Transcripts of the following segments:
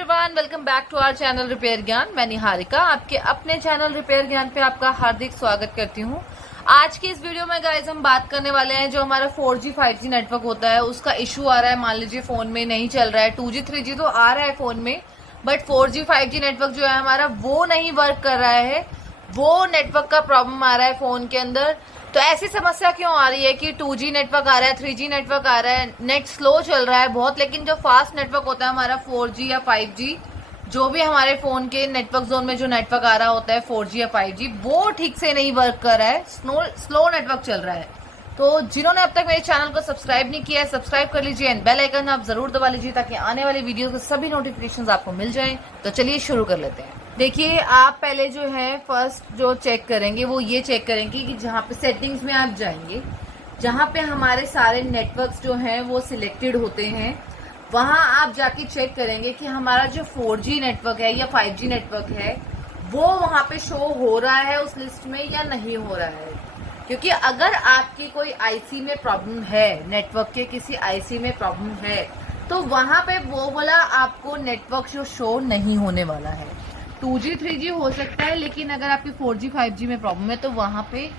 Everyone, welcome back to our channel repair Gyan. मैं निहारिका आपके अपने चैनल रिपेयर ज्ञान पे आपका हार्दिक स्वागत करती हूँ। आज की इस वीडियो में गाइज हम बात करने वाले हैं जो हमारा 4G 5G नेटवर्क होता है उसका इशू आ रहा है। मान लीजिए फोन में नहीं चल रहा है, 2G 3G तो आ रहा है फोन में, बट 4G 5G नेटवर्क जो है हमारा वो नहीं वर्क कर रहा है, वो नेटवर्क का प्रॉब्लम आ रहा है फोन के अंदर। तो ऐसी समस्या क्यों आ रही है कि 2G नेटवर्क आ रहा है, 3G नेटवर्क आ रहा है, नेट स्लो चल रहा है बहुत, लेकिन जो फास्ट नेटवर्क होता है हमारा 4G या 5G, जो भी हमारे फोन के नेटवर्क जोन में जो नेटवर्क आ रहा होता है 4G या 5G, वो ठीक से नहीं वर्क कर रहा है, स्लो नेटवर्क चल रहा है। तो जिन्होंने अब तक मेरे चैनल को सब्सक्राइब नहीं किया है, सब्सक्राइब कर लीजिए एंड बेल आइकन आप जरूर दबा लीजिए ताकि आने वाली वीडियो के सभी नोटिफिकेशंस आपको मिल जाएं। तो चलिए शुरू कर लेते हैं। देखिए, आप पहले जो है फर्स्ट जो चेक करेंगे वो ये चेक करेंगे कि जहाँ पे सेटिंग्स में आप जाएंगे, जहाँ पे हमारे सारे नेटवर्क्स जो हैं वो सिलेक्टेड होते हैं, वहां आप जाके चेक करेंगे कि हमारा जो 4G नेटवर्क है या 5G नेटवर्क है वो वहां पे शो हो रहा है उस लिस्ट में या नहीं हो रहा है। क्योंकि अगर आपकी कोई आईसी में प्रॉब्लम है, नेटवर्क के किसी आईसी में प्रॉब्लम है, तो वहां पे वो वाला आपको नेटवर्क जो शो नहीं होने वाला है। 2G 3G हो सकता है, लेकिन अगर आपकी 4G 5G में प्रॉब्लम है तो वहां पे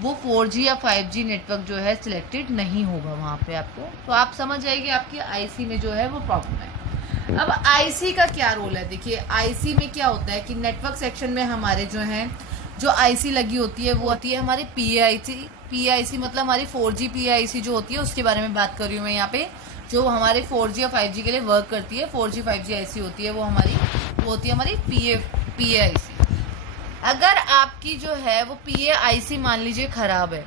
वो 4G या 5G नेटवर्क जो है सिलेक्टेड नहीं होगा वहां पे आपको। तो आप समझ जाइए आपकी आईसी में जो है वो प्रॉब्लम है। अब आईसी का क्या रोल है? देखिए, आईसी में क्या होता है कि नेटवर्क सेक्शन में हमारे जो है जो आईसी लगी होती है वो होती है हमारी पीआईसी मतलब हमारी 4G पीआईसी जो होती है उसके बारे में बात कर रही हूँ मैं यहाँ पे। जो हमारे 4G और 5G के लिए वर्क करती है, 4G 5G आईसी होती है वो होती है हमारी पीआईसी। अगर आपकी जो है वो पीआईसी मान लीजिए खराब है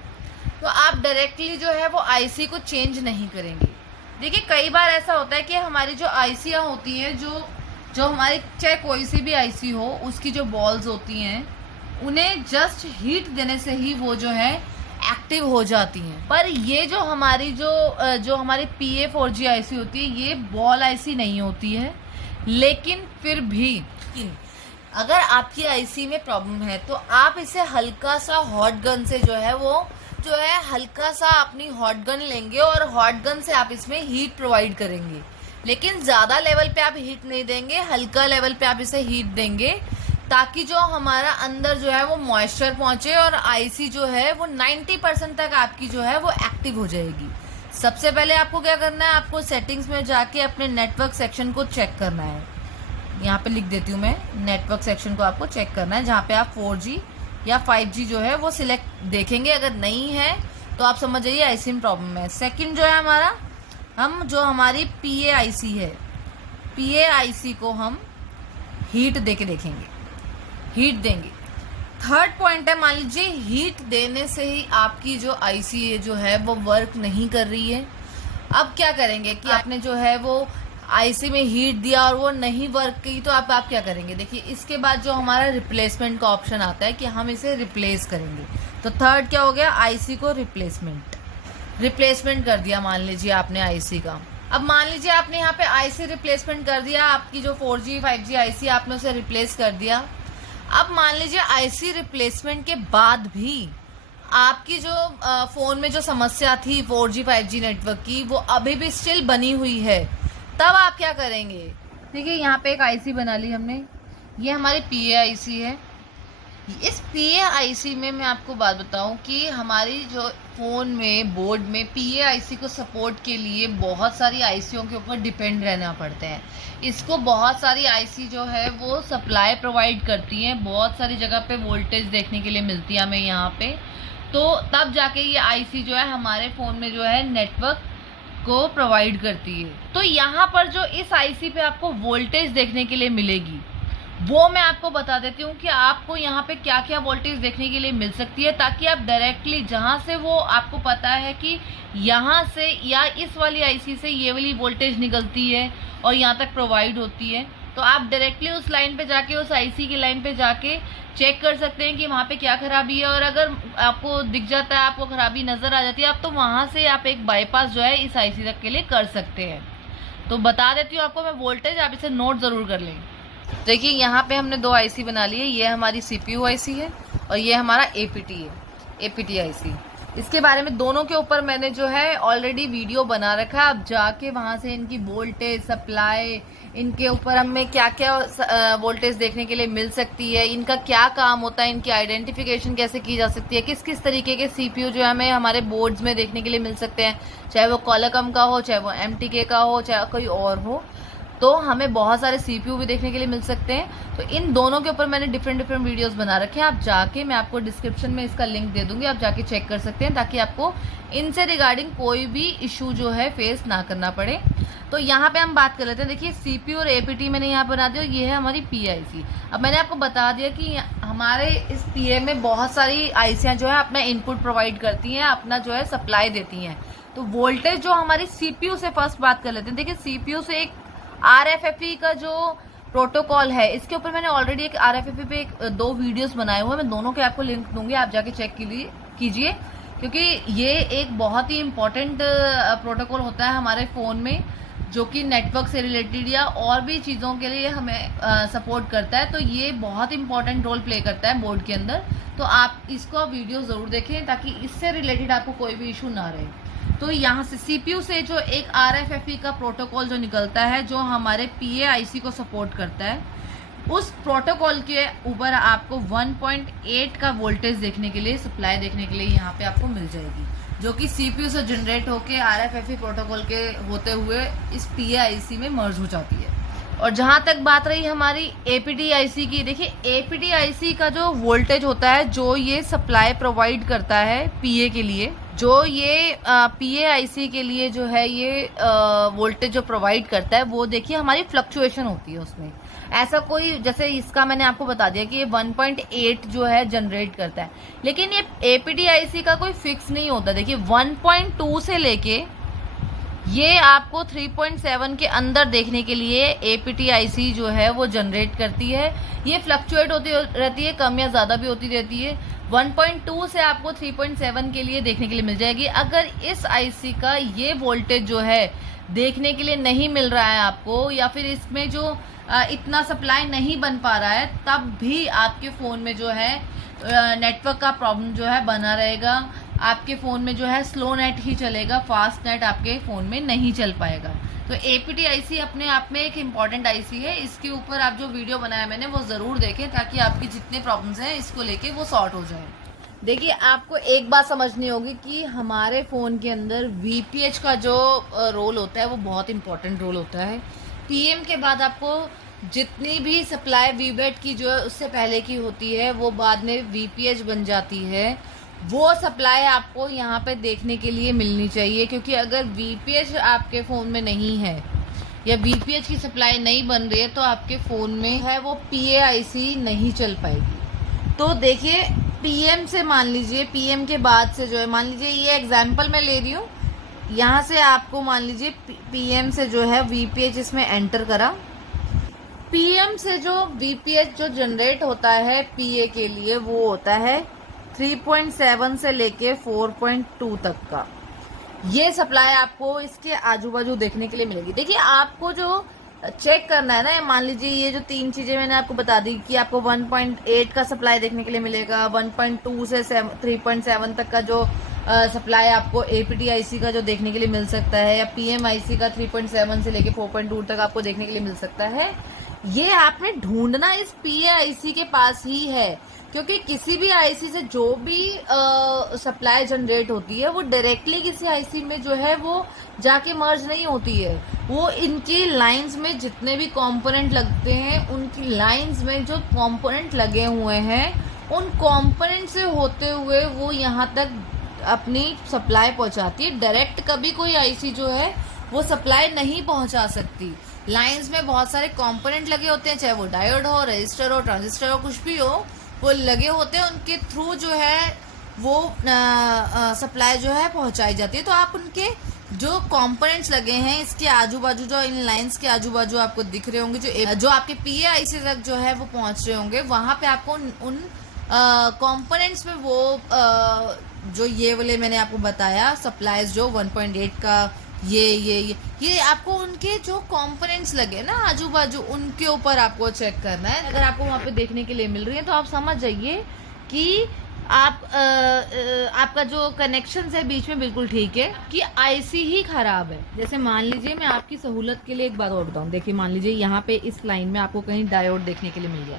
तो आप डायरेक्टली जो है वो आईसी को चेंज नहीं करेंगे। देखिए, कई बार ऐसा होता है कि हमारी जो आईसियाँ होती हैं, जो हमारी चाहे कोई सी भी आईसी हो, उसकी जो बॉल्स होती हैं उन्हें जस्ट हीट देने से ही वो जो है एक्टिव हो जाती हैं। पर ये जो हमारी जो हमारी PA4G आईसी होती है ये बॉल आईसी नहीं होती है, लेकिन फिर भी अगर आपकी आईसी में प्रॉब्लम है तो आप इसे हल्का सा हॉट गन से जो है हल्का सा अपनी हॉट गन लेंगे और हॉट गन से आप इसमें हीट प्रोवाइड करेंगे। लेकिन ज्यादा लेवल पे आप हीट नहीं देंगे, हल्का लेवल पे आप इसे हीट देंगे ताकि जो हमारा अंदर जो है वो मॉइस्चर पहुंचे और आईसी जो है वो 90% तक आपकी जो है वो एक्टिव हो जाएगी। सबसे पहले आपको क्या करना है, आपको सेटिंग्स में जाके अपने नेटवर्क सेक्शन को चेक करना है। यहाँ पे लिख देती हूँ मैं, नेटवर्क सेक्शन को आपको चेक करना है, जहाँ पे आप 4G या 5G जो है वो सिलेक्ट देखेंगे। अगर नहीं है तो आप समझ जाइए आईसी में प्रॉब्लम है। सेकंड जो है हमारी पीएआईसी है, पीएआईसी को हम हीट देके देखेंगे, हीट देंगे। थर्ड पॉइंट है, मान लीजिए हीट देने से ही आपकी जो आईसी जो है वो वर्क नहीं कर रही है। अब क्या करेंगे कि आपने जो है वो आईसी में हीट दिया और वो नहीं वर्क की, तो आप क्या करेंगे? देखिए, इसके बाद जो हमारा रिप्लेसमेंट का ऑप्शन आता है कि हम इसे रिप्लेस करेंगे। तो थर्ड क्या हो गया, आईसी को रिप्लेसमेंट कर दिया मान लीजिए आपने आईसी का। अब मान लीजिए आपने यहाँ पे आईसी रिप्लेसमेंट कर दिया, आपकी जो 4G 5G आईसी आपने उसे रिप्लेस कर दिया। अब मान लीजिए आईसी रिप्लेसमेंट के बाद भी आपकी जो फोन में जो समस्या थी 4G 5G नेटवर्क की वो अभी भी स्टिल बनी हुई है। तब आप क्या करेंगे? देखिए, यहाँ पे एक आईसी बना ली हमने, ये हमारी पीएआईसी है। इस पीएआईसी में मैं आपको बात बताऊं कि हमारी जो फोन में बोर्ड में पीएआईसी को सपोर्ट के लिए बहुत सारी आईसीयों के ऊपर डिपेंड रहना पड़ता है। इसको बहुत सारी आईसी जो है वो सप्लाई प्रोवाइड करती हैं, बहुत सारी जगह पे वोल्टेज देखने के लिए मिलती है हमें यहाँ पे। तो तब जाके ये आईसी जो है हमारे फोन में जो है नेटवर्क को प्रोवाइड करती है। तो यहाँ पर जो इस आईसी पे आपको वोल्टेज देखने के लिए मिलेगी वो मैं आपको बता देती हूँ कि आपको यहाँ पे क्या क्या वोल्टेज देखने के लिए मिल सकती है, ताकि आप डायरेक्टली जहाँ से वो आपको पता है कि यहाँ से या इस वाली आईसी से ये वाली वोल्टेज निकलती है और यहाँ तक प्रोवाइड होती है, तो आप डायरेक्टली उस लाइन पे जाके, उस आईसी की लाइन पे जाके चेक कर सकते हैं कि वहाँ पे क्या खराबी है। और अगर आपको दिख जाता है, आपको खराबी नजर आ जाती है, आप तो वहाँ से आप एक बाईपास जो है इस आईसी तक के लिए कर सकते हैं। तो बता देती हूँ आपको मैं वोल्टेज, आप इसे नोट जरूर कर लें। देखिए, यहाँ पे हमने दो आईसी बना ली है, ये हमारी CPU आईसी है और ये हमारा APT है, APT आईसी। इसके बारे में दोनों के ऊपर मैंने जो है ऑलरेडी वीडियो बना रखा है। आप जाके वहां से इनकी वोल्टेज, सप्लाई, इनके ऊपर हमें क्या क्या वोल्टेज देखने के लिए मिल सकती है, इनका क्या काम होता है, इनकी आइडेंटिफिकेशन कैसे की जा सकती है, किस किस तरीके के सीपीयू जो है हमें हमारे बोर्ड्स में देखने के लिए मिल सकते हैं, चाहे वो क्वालकॉम का हो, चाहे वो एमटीके का हो, चाहे कोई और हो। तो हमें बहुत सारे सीपीयू भी देखने के लिए मिल सकते हैं। तो इन दोनों के ऊपर मैंने डिफरेंट डिफरेंट वीडियोस बना रखे हैं। आप जाके, मैं आपको डिस्क्रिप्शन में इसका लिंक दे दूंगी, आप जाके चेक कर सकते हैं, ताकि आपको इनसे रिगार्डिंग कोई भी इशू जो है फेस ना करना पड़े। तो यहाँ पे हम बात कर लेते हैं। देखिए, सीपीयू और एपीटी मैंने यहाँ बना दिया, ये है हमारी पीआईसी। अब मैंने आपको बता दिया कि हमारे इस पीए में बहुत सारी आईसियां जो है अपना इनपुट प्रोवाइड करती हैं, अपना जो है सप्लाई देती हैं। तो वोल्टेज जो हमारी सीपीयू से फर्स्ट बात कर लेते हैं। देखिए, सीपीयू से एक आरएफएफई का जो प्रोटोकॉल है, इसके ऊपर मैंने ऑलरेडी एक आरएफएफई पे 2 वीडियोस बनाए हुए हैं। मैं दोनों के आपको लिंक दूंगी, आप जाके चेक कीजिए, क्योंकि ये एक बहुत ही इंपॉर्टेंट प्रोटोकॉल होता है हमारे फोन में, जो कि नेटवर्क से रिलेटेड या और भी चीज़ों के लिए हमें सपोर्ट करता है। तो ये बहुत इंपॉर्टेंट रोल प्ले करता है बोर्ड के अंदर। तो आप इसको वीडियो ज़रूर देखें, ताकि इससे रिलेटेड आपको कोई भी इशू ना रहे। तो यहाँ से सीपीयू से जो एक आरएफएफई का प्रोटोकॉल जो निकलता है, जो हमारे पीएआईसी को सपोर्ट करता है, उस प्रोटोकॉल के ऊपर आपको 1.8 का वोल्टेज देखने के लिए, सप्लाई देखने के लिए यहाँ पे आपको मिल जाएगी, जो कि सीपीयू से जनरेट होके आरएफएफई प्रोटोकॉल के होते हुए इस पीएआईसी में मर्ज हो जाती है। और जहां तक बात रही हमारी एपीडीआईसी की, देखिए एपीडीआईसी का जो वोल्टेज होता है, जो ये सप्लाई प्रोवाइड करता है पीए के लिए, जो ये पीएआईसी के लिए जो है ये वोल्टेज जो प्रोवाइड करता है, वो देखिए हमारी फ्लक्चुएशन होती है उसमें। ऐसा कोई, जैसे इसका मैंने आपको बता दिया कि ये 1.8 जो है जनरेट करता है, लेकिन ये एपीडीआईसी का कोई फिक्स नहीं होता। देखिए 1.2 से लेके ये आपको 3.7 के अंदर देखने के लिए एपीटीआईसी जो है वो जनरेट करती है। ये फ्लक्चुएट होती रहती है, कम या ज्यादा भी होती रहती है। 1.2 से आपको 3.7 के लिए देखने के लिए मिल जाएगी। अगर इस आईसी का ये वोल्टेज जो है देखने के लिए नहीं मिल रहा है आपको, या फिर इसमें जो इतना सप्लाई नहीं बन पा रहा है, तब भी आपके फोन में जो है नेटवर्क का प्रॉब्लम जो है बना रहेगा। आपके फोन में जो है स्लो नेट ही चलेगा, फास्ट नेट आपके फोन में नहीं चल पाएगा। तो एपीटीआईसी अपने आप में एक इम्पॉर्टेंट आईसी है। इसके ऊपर आप जो वीडियो बनाया मैंने वो जरूर देखें, ताकि आपकी जितने प्रॉब्लम्स हैं इसको लेके वो सॉर्ट हो जाए। देखिए, आपको एक बात समझनी होगी कि हमारे फोन के अंदर वीपीएच का जो रोल होता है वो बहुत इंपॉर्टेंट रोल होता है। पीएम के बाद आपको जितनी भी सप्लाई वीबेट की जो है उससे पहले की होती है, वो बाद में वीपीएच बन जाती है। वो सप्लाई आपको यहाँ पे देखने के लिए मिलनी चाहिए, क्योंकि अगर वीपीएच आपके फ़ोन में नहीं है या वीपीएच की सप्लाई नहीं बन रही है, तो आपके फ़ोन में है वो पीएआईसी नहीं चल पाएगी। तो देखिए, पीएम से मान लीजिए, पीएम के बाद से जो है, मान लीजिए ये एग्जाम्पल मैं ले रही हूँ, यहाँ से आपको मान लीजिए पीएम से जो है वीपीएच इसमें एंटर करा। पीएम से जो वीपीएच जो जनरेट होता है पीए के लिए, वो होता है 3.7 से लेके 4.2 तक का। ये सप्लाई आपको इसके आजू बाजू देखने के लिए मिलेगी। देखिए, आपको जो चेक करना है ना, मान लीजिए ये जो 3 चीजें मैंने आपको बता दी कि आपको 1.8 का सप्लाई देखने के लिए मिलेगा, 1.2 से 3.7 तक का जो सप्लाई आपको एपीटीआईसी का जो देखने के लिए मिल सकता है, या पीएमआईसी का 3.7 से लेके 4.2 तक आपको देखने के लिए मिल सकता है। ये आपने ढूंढना इस पीएआईसी के पास ही है, क्योंकि किसी भी आईसी से जो भी सप्लाई जनरेट होती है, वो डायरेक्टली किसी आईसी में जो है वो जाके मर्ज नहीं होती है। वो इनकी लाइंस में जितने भी कंपोनेंट लगते हैं, उनकी लाइंस में जो कंपोनेंट लगे हुए हैं, उन कंपोनेंट से होते हुए वो यहाँ तक अपनी सप्लाई पहुंचाती है। डायरेक्ट कभी कोई आईसी जो है वो सप्लाई नहीं पहुंचा सकती। लाइंस में बहुत सारे कंपोनेंट लगे होते हैं, चाहे वो डायोड हो, रजिस्टर हो, ट्रांजिस्टर हो, कुछ भी हो, वो लगे होते हैं। उनके थ्रू जो है वो सप्लाई जो है पहुंचाई जाती है। तो आप उनके जो कंपोनेंट्स लगे हैं इसके आजू बाजू, जो इन लाइंस के आजू बाजू आपको दिख रहे होंगे, जो आपके पीएआईसी तक जो है वो पहुंच रहे होंगे, वहां पे आपको उन कंपोनेंट्स में वो जो ये वाले मैंने आपको बताया सप्लाईज, जो 1.8 का ये आपको उनके जो कंपोनेंट्स लगे ना आजू बाजू, उनके ऊपर आपको चेक करना है। अगर आपको वहां पे देखने के लिए मिल रही है, तो आप समझ जाइए कि आपका जो कनेक्शन है बीच में बिल्कुल ठीक है कि आईसी ही खराब है। जैसे मान लीजिए, मैं आपकी सहूलत के लिए एक बात और बताऊं, देखिए मान लीजिए यहाँ पे इस लाइन में आपको कहीं डायोड देखने के लिए मिल गया,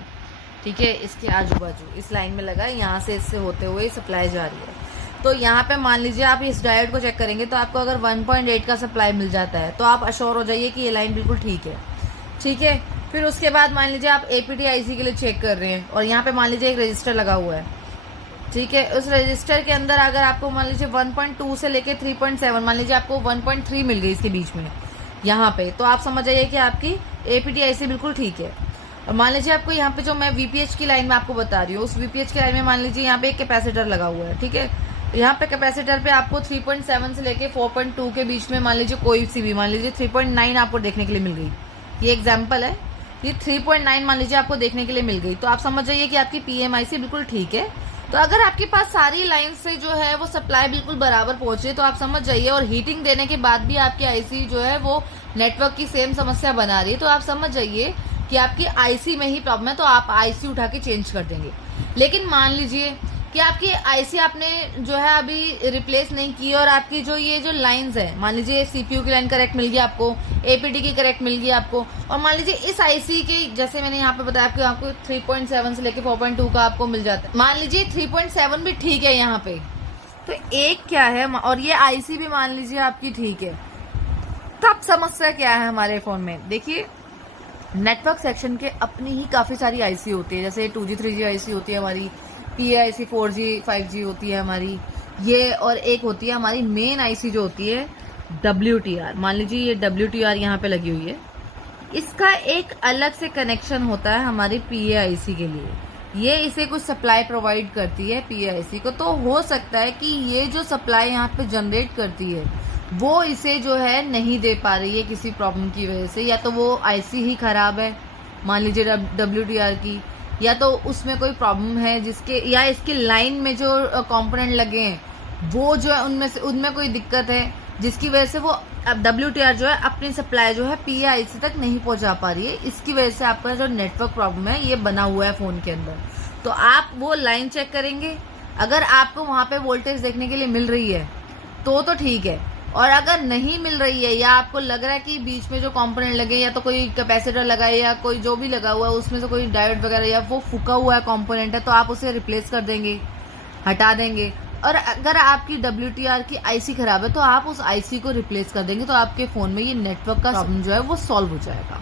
ठीक है, इसके आजू बाजू इस लाइन में लगा है, यहाँ से इससे होते हुए सप्लाई जा रही है। तो यहाँ पे मान लीजिए आप इस डायोड को चेक करेंगे तो आपको अगर 1.8 का सप्लाई मिल जाता है तो आप अश्योर हो जाइए कि ये लाइन बिल्कुल ठीक है, ठीक है। फिर उसके बाद मान लीजिए आप एपीटी आईसी के लिए चेक कर रहे हैं और यहाँ पे मान लीजिए एक रजिस्टर लगा हुआ है, ठीक है। उस रजिस्टर के अंदर अगर आपको मान लीजिए 1.2 से लेके 3.7, मान लीजिए आपको 1.3 मिल गई इसके बीच में यहाँ पे, तो आप समझ जाइए कि आपकी एपीटी आईसी बिल्कुल ठीक है। और मान लीजिए आपको यहाँ पे जो मैं वीपीएच की लाइन में आपको बता रही हूँ, उस वीपीएच की लाइन में मान लीजिए यहाँ पे एक कैपेसिटर लगा हुआ है, ठीक है। यहाँ पे कैपेसिटर पे आपको 3.7 से लेके 4.2 के बीच में मान लीजिए कोई सी भी, मान लीजिए 3.9 आपको देखने के लिए मिल गई, ये एग्जाम्पल है, ये 3.9 मान लीजिए आपको देखने के लिए मिल गई, तो आप समझ जाइए कि आपकी पीएमआईसी बिल्कुल ठीक है। तो अगर आपके पास सारी लाइन से जो है वो सप्लाई बिल्कुल बराबर पहुंचे तो आप समझ जाइए, और हीटिंग देने के बाद भी आपकी आईसी जो है वो नेटवर्क की सेम समस्या बना रही है, तो आप समझ जाइए कि आपकी आईसी में ही प्रॉब्लम है, तो आप आईसी उठा के चेंज कर देंगे। लेकिन मान लीजिए कि आपकी आईसी आपने जो है अभी रिप्लेस नहीं की और आपकी जो ये जो लाइंस है, मान लीजिए सीपीयू की लाइन करेक्ट मिल गई आपको, एपीटी की करेक्ट मिल गई आपको, और मान लीजिए इस आईसी की जैसे मैंने यहाँ पे बताया आपको 3.7 से लेके 4.2 का आपको मिल जाता है, मान लीजिए 3.7 भी ठीक है यहाँ पे, तो एक क्या है, और ये आईसी भी मान लीजिए आपकी ठीक है, तो अब समस्या क्या है हमारे फोन में। देखिए, नेटवर्क सेक्शन के अपनी ही काफी सारी आईसी होती है, जैसे 2G 3G आईसी होती है हमारी, PAIC 4G 5G होती है हमारी ये, और एक होती है हमारी मेन आईसी जो होती है WTR। मान लीजिए ये WTR यहाँ पे लगी हुई है, इसका एक अलग से कनेक्शन होता है हमारी PAIC के लिए, ये इसे कुछ सप्लाई प्रोवाइड करती है PAIC को। तो हो सकता है कि ये जो सप्लाई यहाँ पे जनरेट करती है वो इसे जो है नहीं दे पा रही है किसी प्रॉब्लम की वजह से, या तो वो आईसी ही खराब है मान लीजिए WTR की, या तो उसमें कोई प्रॉब्लम है जिसके, या इसके लाइन में जो कंपोनेंट लगे हैं वो जो है उनमें कोई दिक्कत है जिसकी वजह से वो WTR जो है अपनी सप्लाई जो है PAIC तक नहीं पहुंचा पा रही है। इसकी वजह से आपका जो नेटवर्क प्रॉब्लम है ये बना हुआ है फोन के अंदर। तो आप वो लाइन चेक करेंगे, अगर आपको वहां पे वोल्टेज देखने के लिए मिल रही है तो ठीक है, और अगर नहीं मिल रही है या आपको लग रहा है कि बीच में जो कंपोनेंट लगे, या तो कोई कैपेसिटर लगा है या कोई जो भी लगा हुआ है उसमें से कोई डायोड वगैरह या वो फूका हुआ है कंपोनेंट है, तो आप उसे रिप्लेस कर देंगे, हटा देंगे। और अगर आपकी WTR की आईसी खराब है तो आप उस आईसी को रिप्लेस कर देंगे, तो आपके फोन में ये नेटवर्क का प्रॉब्लम जो है वो सॉल्व हो जाएगा,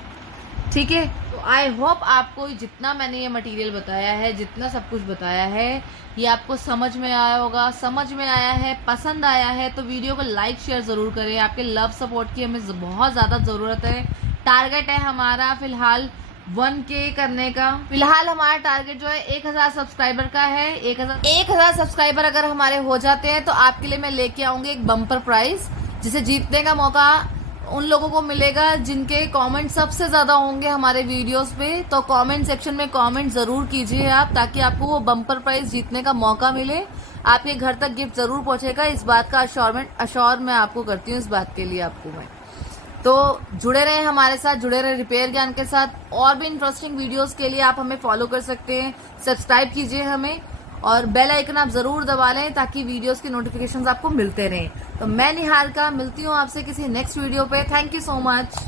ठीक है। तो आई होप आपको जितना मैंने ये मटेरियल बताया है, जितना सब कुछ बताया है, ये आपको समझ में आया होगा। समझ में आया है, पसंद आया है तो वीडियो को लाइक शेयर जरूर करें। आपके लव सपोर्ट की हमें बहुत ज्यादा जरूरत है। टारगेट है हमारा फिलहाल 1K करने का। फिलहाल हमारा टारगेट जो है 1000 सब्सक्राइबर का है। 1000 सब्सक्राइबर अगर हमारे हो जाते हैं तो आपके लिए मैं लेके आऊंगी एक बम्पर प्राइज, जिसे जीतने का मौका उन लोगों को मिलेगा जिनके कमेंट सबसे ज्यादा होंगे हमारे वीडियोस पे। तो कमेंट सेक्शन में कमेंट जरूर कीजिए आप, ताकि आपको वो बम्पर प्राइज जीतने का मौका मिले। आपके घर तक गिफ्ट जरूर पहुंचेगा, इस बात का अश्योर मैं आपको करती हूँ। इस बात के लिए आपको मैं तो जुड़े रहे हमारे साथ, जुड़े रहे रिपेयर ज्ञान के साथ। और भी इंटरेस्टिंग वीडियोस के लिए आप हमें फॉलो कर सकते हैं, सब्सक्राइब कीजिए हमें, और बेल आइकन आप जरूर दबा लें ताकि वीडियोस की नोटिफिकेशंस आपको मिलते रहें। तो मैं निहारिका मिलती हूँ आपसे किसी नेक्स्ट वीडियो पे। Thank you so much.